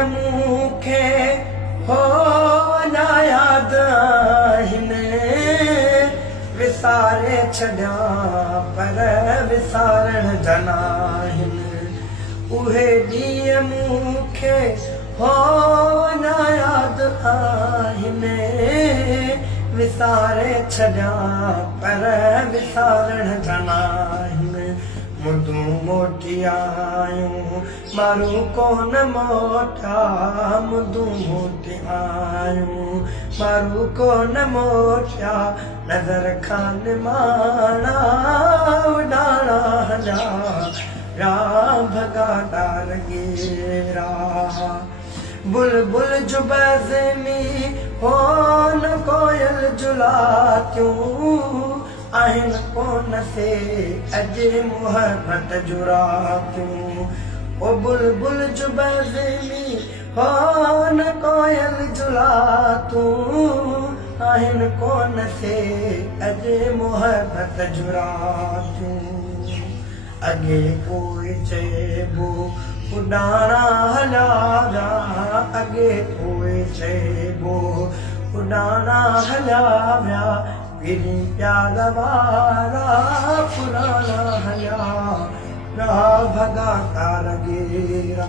ॾींहं मूंखे हो न यादि आहिनि विसारे छॾिया पर विसारण जना आहिनि उहे ॾींहं मूंखे हो न यादि आहिनि विसारे छॾिया पर विसारण जना आहिनि मुदूं मोटी आयूं मारू कोन मोटा मुदूं मोटी आयूं मारू कोन मोटिया नज़र खान माणा उॾाणा हलिया राम भॻादार गेरा बुलबुल जो बज़मी हो न कोयल जुलातियूं आहिनि कोन से अॼु मुहबत जो रातियूं ओ बुलबुल जो बज़मी हो न कोयल जुलातियूं आहिनि कोन से अॼु मुहबत जो रातियूं अॻे कोई चइबो उॾाणा हलिया विया अॻे कोई चइबो उॾाणा हलिया विया पीरी प्यार वारा पुराणा हलिया भॻा तार गेरा।